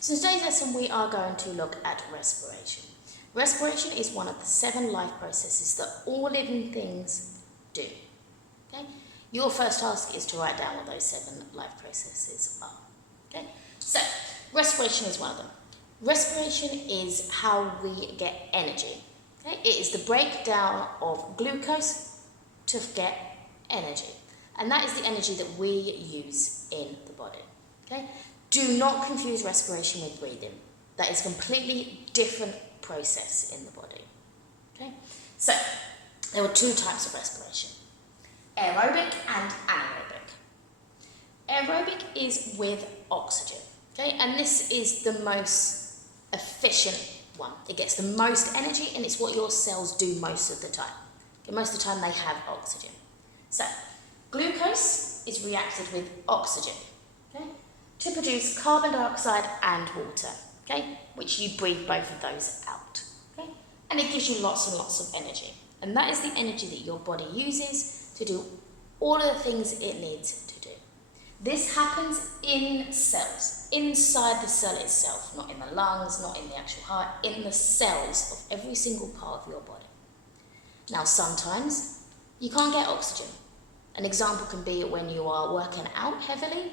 So in today's lesson we are going to look at respiration. Respiration is one of the 7 life processes that all living things do. Okay? Your first task is to write down what those 7 life processes are. Okay? So, respiration is one of them. Respiration is how we get energy. Okay? It is the breakdown of glucose to get energy. And that is the energy that we use in the body. Okay? Do not confuse respiration with breathing. That is a completely different process in the body. Okay? So, there are 2 types of respiration. Aerobic and anaerobic. Aerobic is with oxygen. Okay? And this is the most efficient one. It gets the most energy and it's what your cells do most of the time. Okay? Most of the time they have oxygen. So, glucose is reacted with oxygen. Okay? To produce carbon dioxide and water, okay, which you breathe both of those out, okay, and it gives you lots and lots of energy, and that is the energy that your body uses to do all of the things it needs to do. This happens in cells, inside the cell itself, not in the lungs, not in the actual heart, in the cells of every single part of your body. Now, sometimes you can't get oxygen. An example can be when you are working out heavily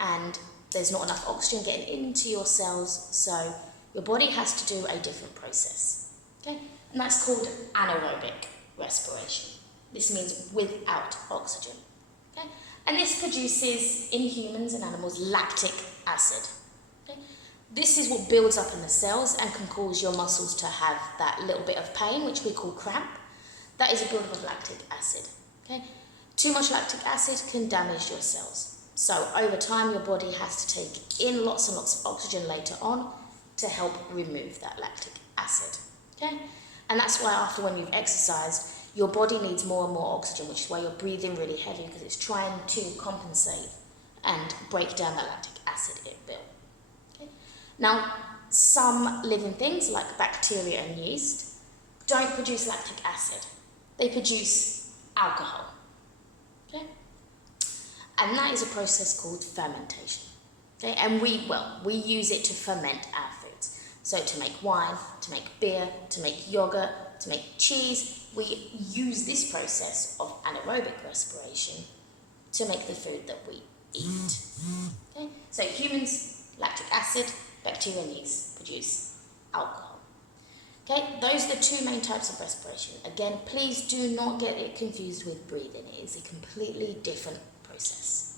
and there's not enough oxygen getting into your cells, so your body has to do a different process. Okay? And that's called anaerobic respiration. This means without oxygen. Okay? And this produces, in humans and animals, lactic acid. Okay? This is what builds up in the cells and can cause your muscles to have that little bit of pain, which we call cramp. That is a buildup of lactic acid. Okay? Too much lactic acid can damage your cells. So over time your body has to take in lots and lots of oxygen later on to help remove that lactic acid. Okay? And that's why after when you've exercised, your body needs more and more oxygen, which is why you're breathing really heavy because it's trying to compensate and break down that lactic acid it built. Okay? Now, some living things like bacteria and yeast don't produce lactic acid. They produce alcohol. Okay? And that is a process called fermentation. Okay? And we use it to ferment our foods. So to make wine, to make beer, to make yogurt, to make cheese, we use this process of anaerobic respiration to make the food that we eat. Okay? So humans, lactic acid, bacteria and yeast produce alcohol. Okay? Those are the 2 main types of respiration. Again, please do not get it confused with breathing. It is a completely different process.